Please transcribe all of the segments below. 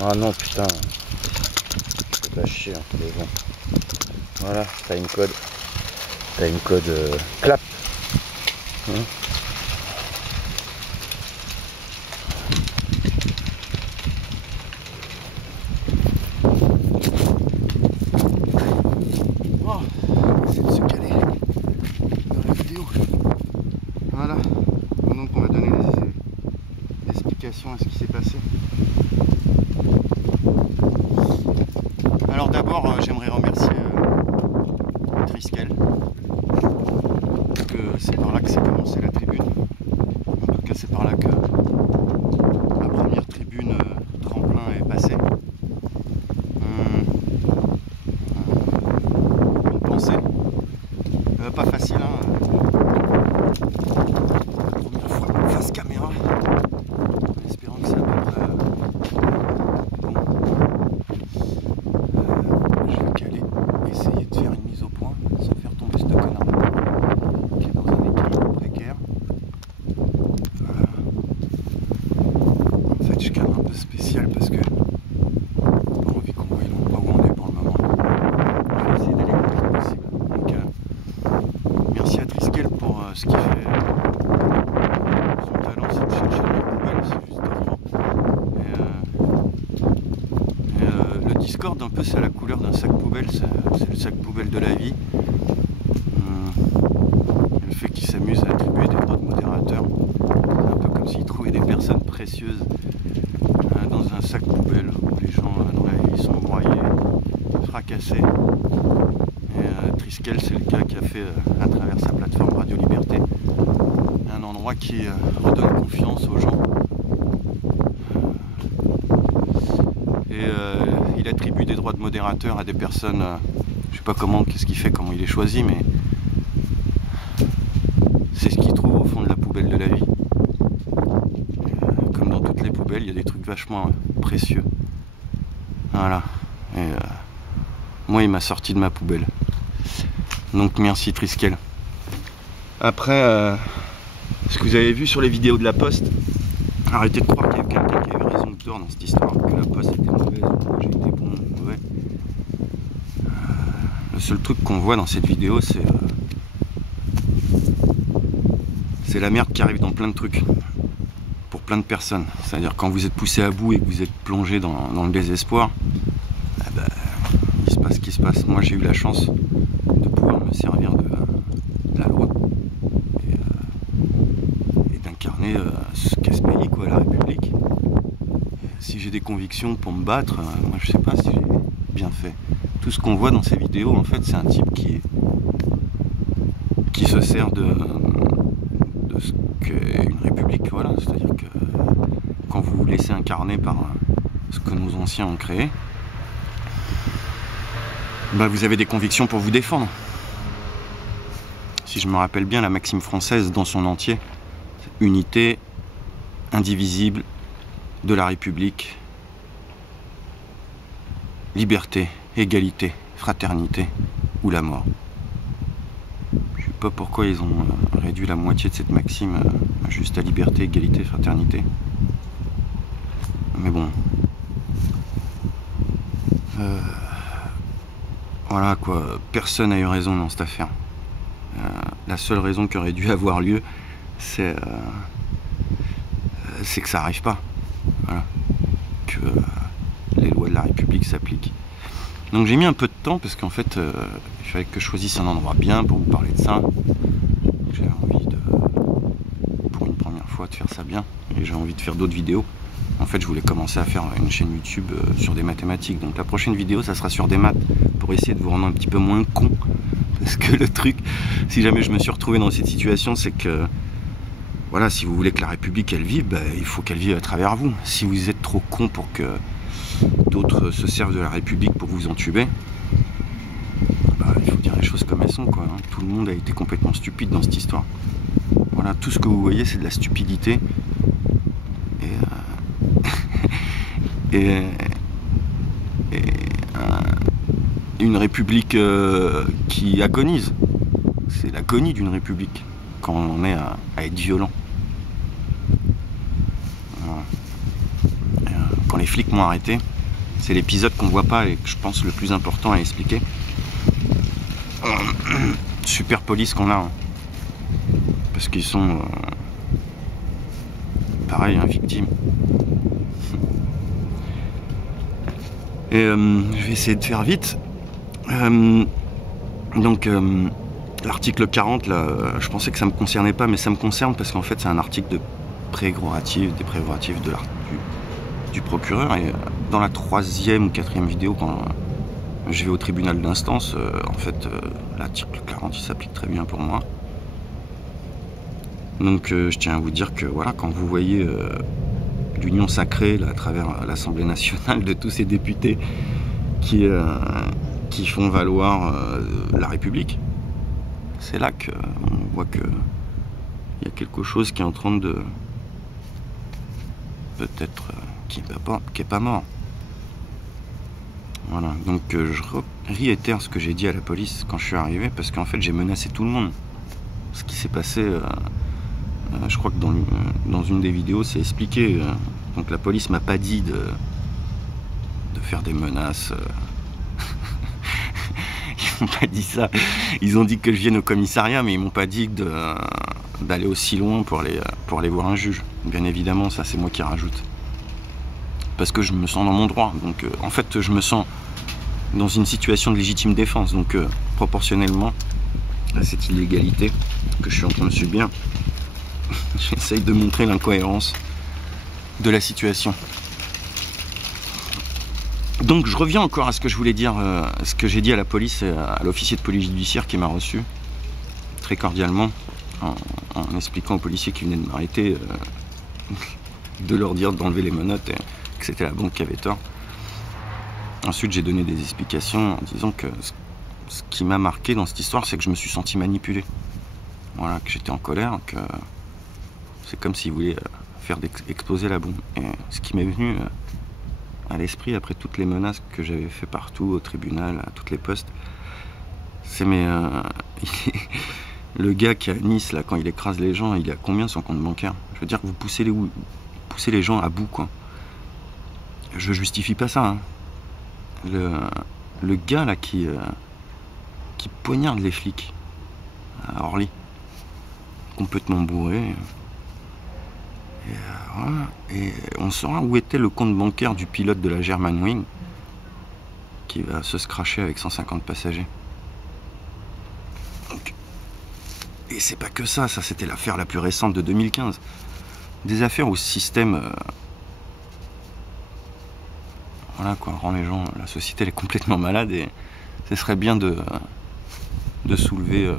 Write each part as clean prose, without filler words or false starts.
Ah non, putain. C'est pas chier, hein, mais bon. Voilà, timecode. Timecode clap. Hein. Oh, c'est de se caler dans la vidéo. Voilà. Donc on va donner des explications à ce qui s'est passé. Alors d'abord, j'aimerais remercier Triskel, que c'est par là que s'est commencé la tribune. En tout cas, c'est par là que la première tribune tremplin est passée. Bonne pensée. Pas facile, hein. La première fois face caméra. En espérant que c'est à peu près bon. Je vais caler, essayer de faire une mise au point sans faire tomber ce connard qui est dans un équilibre précaire. Voilà. En fait, je cale un peu spécial parce que j'ai pas envie qu'on voie l'endroit où on est pour le moment. Je vais essayer d'aller le plus vite possible. Donc, merci à Triskel pour ce qu'il fait. Son talent, c'est de chercher dans les poubelles, c'est juste évident. Le Discord, un peu, c'est à la couleur d'un sac poubelle, c'est le sac poubelle de la vie. Le fait qu'il s'amuse à attribuer des droits de modérateur, un peu comme s'il trouvait des personnes précieuses dans un sac poubelle où les gens dans la vie sont broyés, fracassés. Et Triskel, c'est le gars qui a fait à travers sa plateforme Radio Liberté un endroit qui redonne confiance aux gens. Et il attribue des droits de modérateur à des personnes, je sais pas comment, qu'est-ce qu'il fait, comment il est choisi, mais c'est ce qu'il trouve au fond de la poubelle de la vie. Comme dans toutes les poubelles, il y a des trucs vachement précieux. Voilà. Et moi, il m'a sorti de ma poubelle. Donc merci Triskel. Après, ce que vous avez vu sur les vidéos de la Poste, arrêtez de croire qu'il y a quelqu'un qui avait raison de tort dans cette histoire, que la Poste était mauvaise, ou que j'ai été bon ou mauvais. Le seul truc qu'on voit dans cette vidéo, c'est la merde qui arrive dans plein de trucs, pour plein de personnes. C'est-à-dire quand vous êtes poussé à bout et que vous êtes plongé dans le désespoir, il se passe ce qui se passe. Moi j'ai eu la chance de pouvoir me servir de la loi et d'incarner ce qu'est ce pays, quoi, la République. Si j'ai des convictions pour me battre, moi je sais pas si j'ai bien fait. Tout ce qu'on voit dans ces vidéos, en fait, c'est un type qui se sert de ce qu'est une république, voilà. C'est-à-dire que quand vous vous laissez incarner par ce que nos anciens ont créé, bah vous avez des convictions pour vous défendre. Si je me rappelle bien, la maxime française dans son entier, c'est unité indivisible de la République, liberté, égalité, fraternité ou la mort. Je sais pas pourquoi ils ont réduit la moitié de cette maxime juste à liberté, égalité, fraternité. Mais bon. Voilà quoi, personne n'a eu raison dans cette affaire. La seule raison qui aurait dû avoir lieu, c'est que ça n'arrive pas. Voilà. Que les lois de la République s'appliquent. Donc j'ai mis un peu de temps parce qu'en fait il fallait que je choisisse un endroit bien pour vous parler de ça. J'avais envie pour une première fois de faire ça bien et j'ai envie de faire d'autres vidéos. En fait je voulais commencer à faire une chaîne YouTube sur des mathématiques. Donc la prochaine vidéo ça sera sur des maths pour essayer de vous rendre un petit peu moins con. Parce que le truc, si jamais je me suis retrouvé dans cette situation, c'est que voilà, si vous voulez que la République elle vive, bah, il faut qu'elle vive à travers vous. Si vous êtes trop con pour que d'autres se servent de la République pour vous entuber, bah, il faut dire les choses comme elles sont, quoi, hein. Tout le monde a été complètement stupide dans cette histoire. Voilà, tout ce que vous voyez c'est de la stupidité et une République qui agonise. C'est l'agonie d'une République quand on en est à être violent. Quand les flics m'ont arrêté. C'est l'épisode qu'on voit pas et que je pense le plus important à expliquer. Super police qu'on a. Hein. Parce qu'ils sont pareil, hein, victimes. Et je vais essayer de faire vite. Donc l'article 40 là, je pensais que ça me concernait pas, mais ça me concerne parce qu'en fait c'est un article de prérogatives, des prérogatives du procureur. Et dans la 3e ou 4e vidéo, quand je vais au tribunal d'instance, en fait l'article 40 il s'applique très bien pour moi. Donc je tiens à vous dire que voilà, quand vous voyez l'union sacrée là, à travers l'Assemblée nationale de tous ces députés qui font valoir la République, c'est là qu'on voit qu'il y a quelque chose qui est en train de peut-être qui est pas mort. Voilà, donc je réitère ce que j'ai dit à la police quand je suis arrivé, parce qu'en fait j'ai menacé tout le monde. Ce qui s'est passé, je crois que dans une des vidéos c'est expliqué. Donc la police m'a pas dit de faire des menaces. Ils m'ont pas dit ça. Ils ont dit que je vienne au commissariat, mais ils m'ont pas dit d'aller aussi loin pour aller voir un juge. Bien évidemment, ça c'est moi qui rajoute. Parce que je me sens dans mon droit. Donc en fait, je me sens dans une situation de légitime défense. Donc proportionnellement à cette illégalité que je suis en train de subir, j'essaye de montrer l'incohérence de la situation. Donc je reviens encore à ce que je voulais dire, ce que j'ai dit à la police, à l'officier de police judiciaire qui m'a reçu très cordialement, en expliquant aux policiers qui venaient de m'arrêter de leur dire d'enlever les menottes et que c'était la banque qui avait tort. Ensuite j'ai donné des explications en disant que ce qui m'a marqué dans cette histoire, c'est que je me suis senti manipulé. Voilà, que j'étais en colère, que c'est comme s'ils voulaient faire exploser la bombe. Et ce qui m'est venu à l'esprit après toutes les menaces que j'avais fait partout, au tribunal, à toutes les postes, c'est le gars qui est à Nice là, quand il écrase les gens, il a combien son compte bancaire? Je veux dire que vous poussez les gens à bout, quoi. Je justifie pas ça, hein. Le gars là qui poignarde les flics à Orly, complètement bourré. Et, voilà. Et on saura où était le compte bancaire du pilote de la Germanwings qui va se scratcher avec 150 passagers. Donc, et c'est pas que ça c'était l'affaire la plus récente de 2015. Des affaires où ce système voilà quoi, rend les gens, la société elle est complètement malade, et ce serait bien de soulever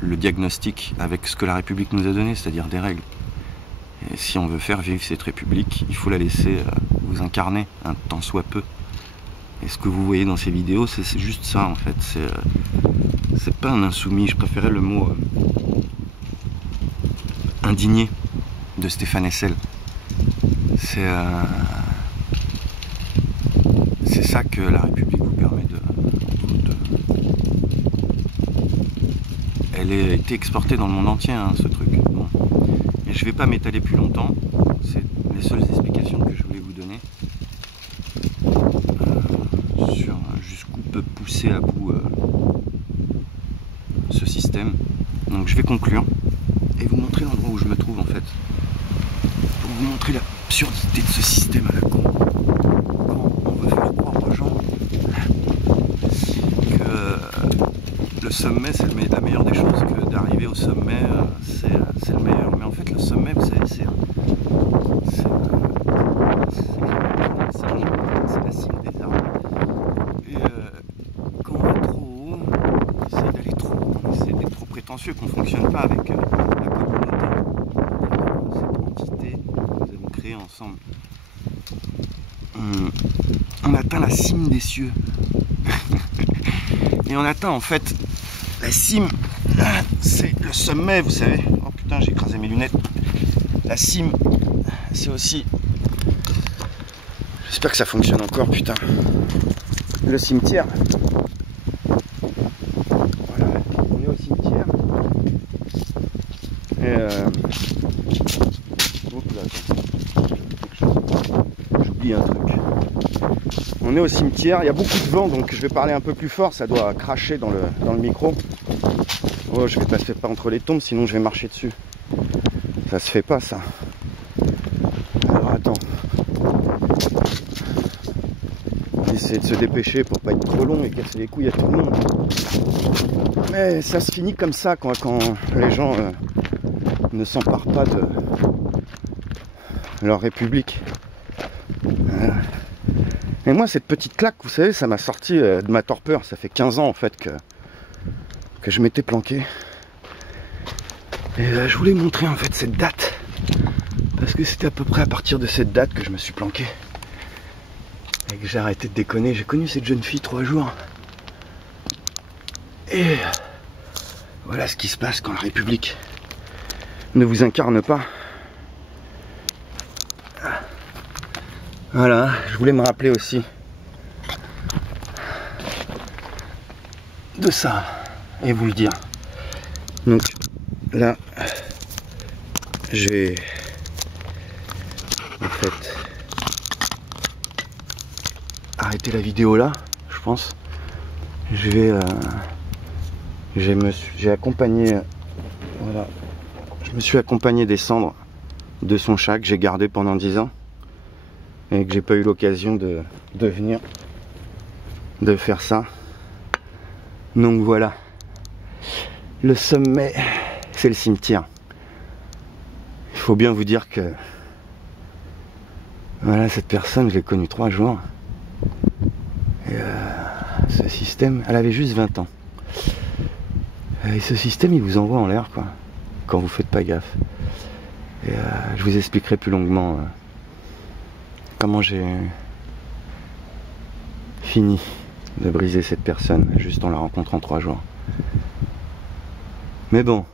le diagnostic avec ce que la République nous a donné, c'est-à-dire des règles. Et si on veut faire vivre cette République, il faut la laisser vous incarner un tant soit peu. Et ce que vous voyez dans ces vidéos, c'est juste ça en fait. C'est pas un insoumis, je préférais le mot indigné de Stéphane Hessel. C'est ça que la République vous permet de... Elle a été exportée dans le monde entier, hein, ce truc. Bon. Et je vais pas m'étaler plus longtemps. C'est les seules explications que je voulais vous donner sur jusqu'où peut pousser à bout ce système. Donc je vais conclure et vous montrer l'endroit où je me trouve en fait, pour vous montrer l'absurdité de ce système à la con. Quand on veut faire croire aux gens que le sommet c'est la meilleure des choses, que d'arriver au sommet c'est le meilleur. Mais en fait le sommet, vous savez, c'est la cime des arbres. Et quand on va trop haut, on essaie d'aller trop haut, on essaie d'être trop prétentieux, qu'on ne fonctionne pas avec la communauté, cette entité que nous avons créée ensemble. On atteint la cime des cieux. Et on atteint en fait la cime, c'est le sommet, vous savez. Oh putain, j'ai écrasé mes lunettes. La cime, c'est aussi... J'espère que ça fonctionne encore, putain. Le cimetière. Voilà, on est au cimetière. Et oups là, quelque chose. te dis un truc. On est au cimetière, il y a beaucoup de vent, donc je vais parler un peu plus fort, ça doit cracher dans le micro. Oh, je vais passer pas entre les tombes, sinon je vais marcher dessus. Ça se fait pas, ça. Alors attends. On va essayer de se dépêcher pour pas être trop long et casser les couilles à tout le monde. Mais ça se finit comme ça quand les gens ne s'emparent pas de leur république. Et moi, cette petite claque, vous savez, ça m'a sorti de ma torpeur. Ça fait 15 ans en fait que je m'étais planqué. Et je voulais montrer en fait cette date. Parce que c'était à peu près à partir de cette date que je me suis planqué. Et que j'ai arrêté de déconner. J'ai connu cette jeune fille 3 jours. Et voilà ce qui se passe quand la République ne vous incarne pas. Voilà, je voulais me rappeler aussi de ça et vous le dire. Donc là, j'ai en fait arrêté la vidéo là, je pense. J'ai accompagné, voilà, je me suis accompagné des cendres de son chat que j'ai gardé pendant 10 ans. Et que j'ai pas eu l'occasion de venir de faire ça. Donc voilà, le sommet, c'est le cimetière. Il faut bien vous dire que voilà, cette personne, je l'ai connue 3 jours. Et ce système, elle avait juste 20 ans. Et ce système, il vous envoie en l'air, quoi, quand vous faites pas gaffe. Et je vous expliquerai plus longuement comment j'ai fini de briser cette personne juste en la rencontrant 3 jours. Mais bon,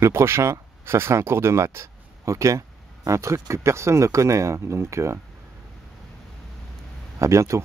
le prochain, ça sera un cours de maths, ok? Un truc que personne ne connaît, hein, donc à bientôt.